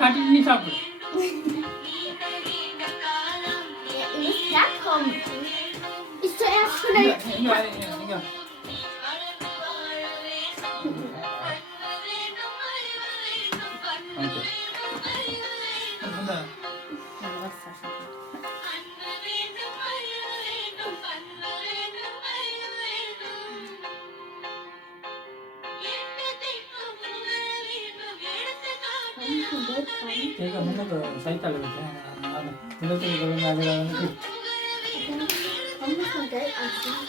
கட்டி சாப்பிடு. Ist zuerst von der... ಈಗ ಮುಂದೆ ಸೈಕಲ್ ಇದೆ ಅದು Man muss man Geld anziehen.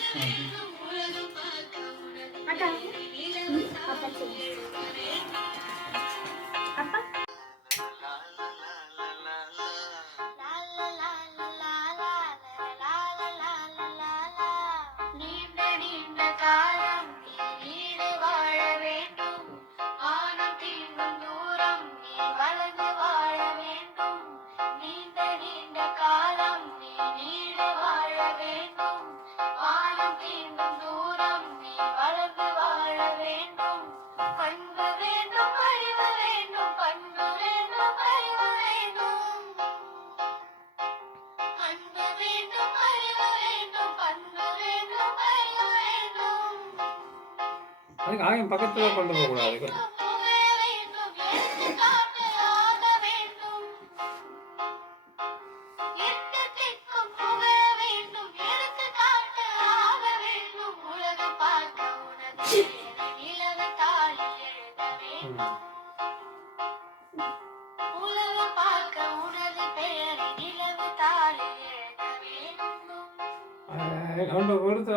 Papa. Papa zuerst. Papa. அதுக்கு ஆயம் பக்கத்தில் கொண்டு போகக்கூடாது. கொண்டு கொடுத்து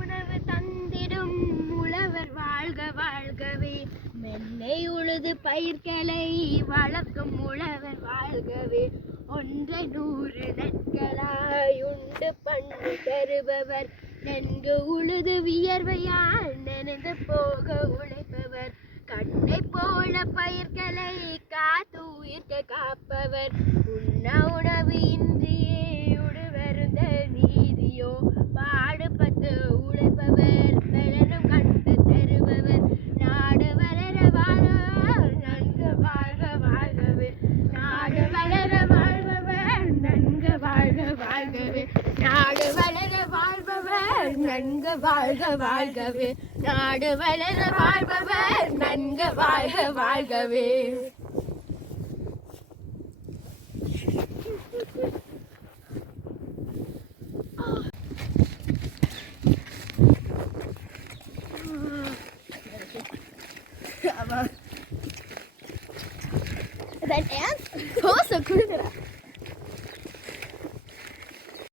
உணவு தந்திடும் உழவர் வாழ்க வாழ்கவே, மெல்லை உழுது பயிர்களை வளர்க்கும் உழவர் வாழ்கவே, ஒன்றை 100 நட்களாய் உண்டு பண்ணி தருபவர், நன்கு உழுது வியர்வையால் நனைந்து போக உழைப்பவர், கண்ணை போல பயிர்களை காத்து உயிர்க்க காப்பவர், உண்ண உணவு இன்றியே உடுவருந்த நீதியோ, பாடுபட்டு உழைப்பவர் பலனும் கண்டு தருபவர், நாடு வளர வாழ நன்கு வாழ்க வாழ்கவே, நாடு வளர வாழ்பவர் நன்கு வாழ்க வாழ்கவே, நாடு வளர வாழ்பவர் நன்கு வாழ்க வாழ்கவே, நாடு வளர வாழ்பவர் நன்கு வாழ்க வாழ்கவே. Aber dein Ernst? Große Kühe.